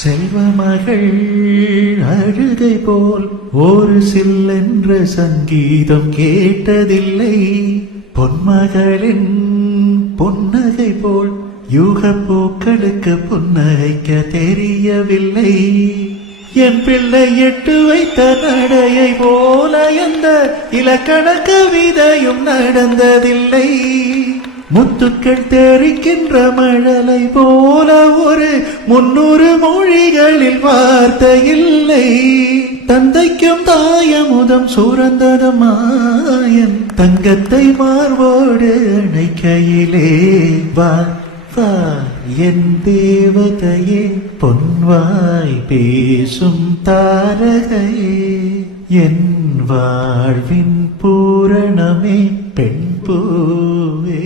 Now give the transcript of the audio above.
செல்வமகள் அழுகை போல் ஒரு சில்லென்ற சங்கீதம் கேட்டதில்லை. பொன்மகளின் புன்னகை போல் யூக பூக்களுக்கு புன்னகைக்க தெரியவில்லை. என் பிள்ளை எட்டு வைத்த நடையை போல எந்த இலக்கண கவிதையும் நடந்ததில்லை. முத்துக்கள் தெரிக்கின்ற மழலை போல ஒரு 300 மொழிகளில் வார்த்தை இல்லை. தந்தைக்கும் தாயமுதம் சுரந்ததும் மாயன் தங்கத்தை மார்போடு அணைக்கையிலே வா வா என் தேவதையே பொன்வாய் பேசும் தாரகையே என் வாழ்வின் பூரணமே பெண் பூவே.